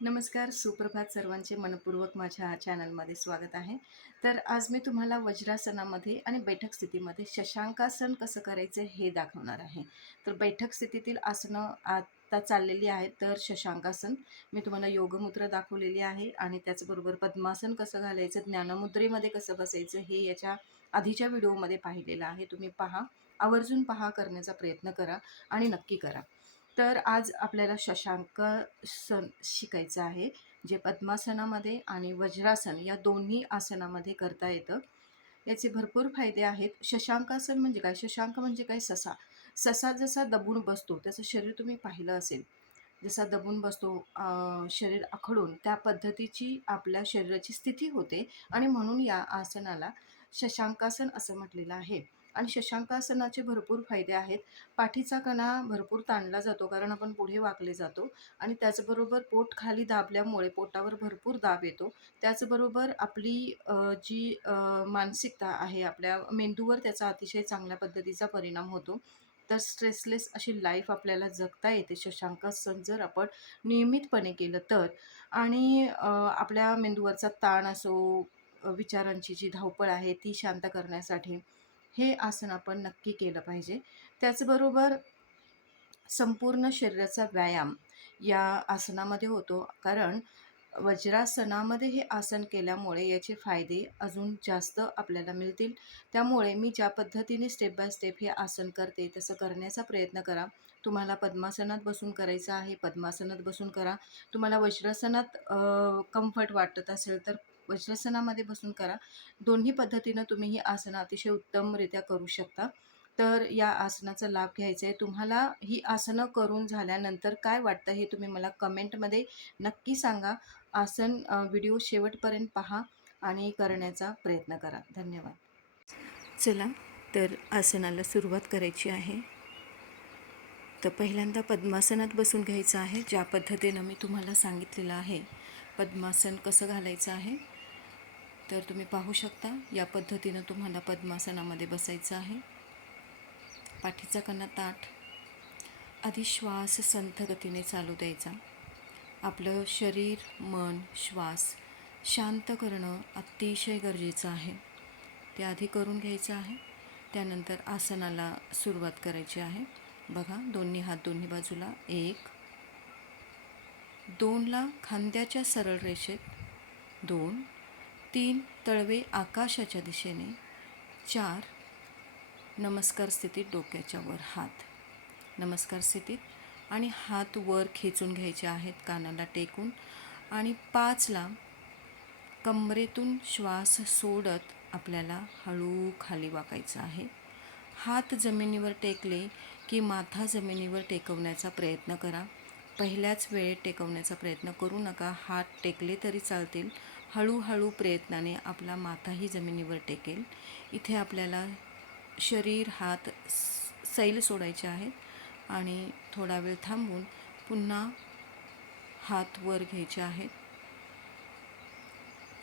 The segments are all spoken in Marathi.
नमस्कार, सुप्रभात सर्वांचे मनःपूर्वक माझ्या चॅनलमध्ये स्वागत आहे. तर आज मी तुम्हाला वज्रासनामध्ये आणि बैठक स्थितीमध्ये शशांकासन कसं करायचं हे दाखवणार आहे. तर बैठक स्थितीतील आसनं आता चाललेली आहेत. तर शशांकासन मी तुम्हाला योगमुद्रा दाखवलेली आहे आणि त्याचबरोबर पद्मासन कसं घालायचं, ज्ञानमुद्रेमध्ये कसं बसायचं हे याच्या आधीच्या व्हिडिओमध्ये पाहिलेलं आहे. तुम्ही पहा, आवर्जून पहा, करण्याचा प्रयत्न करा आणि नक्की करा. तर आज आपल्याला शशांकासन शिकायचं आहे, जे पद्मासनामध्ये आणि वज्रासन या दोन्ही आसनामध्ये करता येतं. याचे भरपूर फायदे आहेत. शशांकासन म्हणजे काय? शशांक म्हणजे काय? ससा. ससा जसा दबून बसतो, त्याचं शरीर तुम्ही पाहिलं असेल. जसा दबून बसतो, शरीर आखडून, त्या पद्धतीची आपल्या शरीराची स्थिती होते आणि म्हणून या आसनाला शशांकासन असं म्हटलेलं आहे. आणि शशांकासनाचे भरपूर फायदे आहेत. पाठीचा कणा भरपूर ताणला जातो, कारण आपण पुढे वाकले जातो आणि त्याचबरोबर पोट खाली दाबल्यामुळे पोटावर भरपूर दाब येतो. त्याचबरोबर आपली जी मानसिकता आहे, आपल्या मेंदूवर त्याचा अतिशय चांगल्या पद्धतीचा परिणाम होतो. तर स्ट्रेसलेस अशी लाईफ आपल्याला जगता येते शशांकासन जर आपण नियमितपणे केलं तर. आणि आपल्या मेंदूवरचा ताण असो, विचारांची जी धावपळ आहे ती शांत करण्यासाठी हे आसन आपण नक्की केलं पाहिजे. त्याचबरोबर संपूर्ण शरीराचा व्यायाम या आसनामध्ये होतो, कारण वज्रासनामध्ये हे आसन केल्यामुळे याचे फायदे अजून जास्त आपल्याला मिळतील. त्यामुळे मी ज्या पद्धतीने स्टेप बाय स्टेप हे आसन करते तसं करण्याचा प्रयत्न करा. तुम्हाला पद्मासनात बसून करायचं आहे, पद्मासनात बसून करा. तुम्हाला वज्रासनात कम्फर्ट वाटत असेल तर वज्रासनामध्ये बसून करा. दोन्ही पद्धतीनं तुम्ही ही आसनं अतिशय उत्तमरित्या करू शकता. तर या आसनाचा लाभ घ्यायचा आहे. तुम्हाला ही आसनं करून झाल्यानंतर काय वाटतं हे तुम्ही मला कमेंटमध्ये नक्की सांगा. व्हिडिओ शेवटपर्यंत पहा आणि करण्याचा प्रयत्न करा. धन्यवाद. चला, तर आसनाला सुरुवात करायची आहे. तर पहिल्यांदा पद्मासनात बसून घ्यायचं आहे. ज्या पद्धतीनं मी तुम्हाला सांगितलेलं आहे पद्मासन कसं घालायचं आहे, तर तुम्ही पाहू शकता. या पद्धतीनं तुम्हाला पद्मासनामध्ये बसायचं आहे. पाठीचा कणा ताठ. आधी श्वास संथ गतीने चालू द्यायचा. आपलं शरीर, मन, श्वास शांत करणं अतिशय गरजेचं आहे. ते आधी करून घ्यायचं आहे. त्यानंतर आसनाला सुरुवात करायची आहे. बघा, दोन्ही हात दोन्ही बाजूला. 1, 2ला खांद्याच्या सरळ रेषेत, 2, 3 तळवे आकाशाच्या दिशेने, 4 नमस्कार स्थितीत डोक्याच्या वर हात. नमस्कार स्थितीत आणि हात वर खेचून घ्यायचे आहेत कानाला टेकून. आणि 5ला कमरेतून श्वास सोडत आपल्याला हळू खाली वाकायचं आहे. हात जमिनीवर टेकले की माथा जमिनीवर टेकवण्याचा प्रयत्न करा. पहिल्याच वेळेत टेकवण्याचा प्रयत्न करू नका. हात टेकले तरी चालतील. हळूहळू प्रयत्नाने आपला माथाही जमिनीवर टेकेल. इथे आपल्याला शरीर, हात सैल सोडायचे आहेत आणि थोडा वेळ थांबून पुन्हा हात वर घ्यायचे आहेत.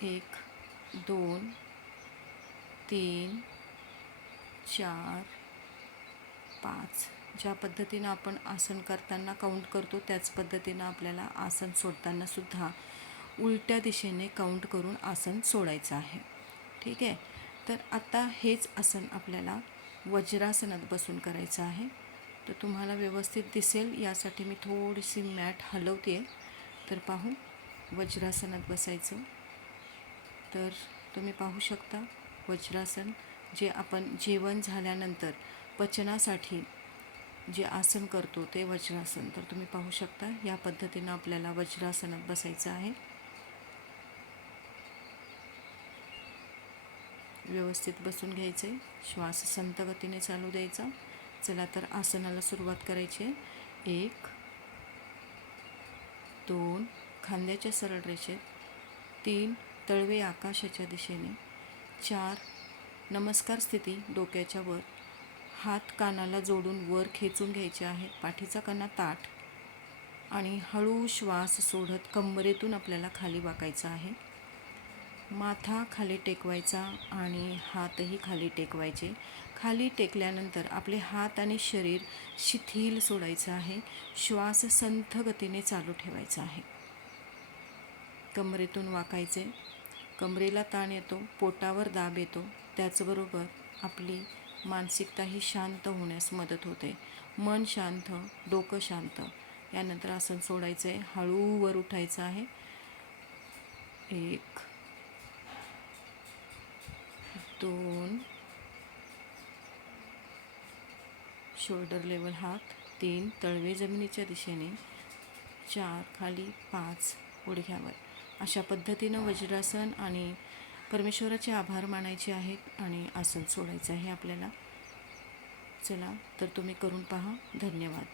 1, 2, 3, 4, 5. ज्या पद्धतीनं आपण आसन करताना काउंट करतो त्याच पद्धतीनं आपल्याला आसन सोडताना सुद्धा उलट्या दिशेने काउंट करून आसन सोडायचं आहे. ठीक आहे. तर आता हेच आसन आपल्याला वज्रासनात बसून करायचं आहे. तर तुम्हाला व्यवस्थित दिसेल यासाठी मी थोडीशी मॅट हलवते आहे. तर पाहू, वज्रासनात बसायचं. तर तुम्ही पाहू शकता वज्रासन, जे आपण जेवण झाल्यानंतर पचनासाठी जे आसन करतो ते वज्रासन. तर तुम्ही पाहू शकता या पद्धतीनं आपल्याला वज्रासनात बसायचं आहे. व्यवस्थित बसून घ्यायचे. श्वास संथ गतीने चालू द्यायचा. चला, तर आसनाला सुरुवात करायची आहे. 1, 2 खांद्याच्या सरळ रेषेत, 3 तळवे आकाशाच्या दिशेने, 4 नमस्कार स्थिती डोक्याच्या वर. हात कानाला जोडून वर खेचून घ्यायचे आहेत. पाठीचा कणा ताठ आणि हळू श्वास सोडत कंबरेतून आपल्याला खाली वाकायचं आहे. माथा खाली टेकवायचा आणि हातही खाली टेकवायचे. खाली टेकल्यानंतर आपले हात आणि शरीर शिथिल सोडायचं आहे. श्वास संथ गतीने चालू ठेवायचा आहे. कमरेतून वाकायचे. कमरेला ताण येतो, पोटावर दाब येतो. त्याचबरोबर आपली मानसिकताही शांत होण्यास मदत होते. मन शांत, डोकं शांत. यानंतर आसन सोडायचं आहे, हळू वर उठायचं आहे. 1 2 शोल्डर लेवल हात, 3 तळवे जमिनीच्या दिशेने, 4 खाली, 5 गुडघ्यावर. अशा पद्धतीनं वज्रासन आणि परमेश्वराचे आभार मानायचे आहेत आणि आसन सोडायचं आहे आपल्याला. चला तर तुम्ही करून पहा. धन्यवाद.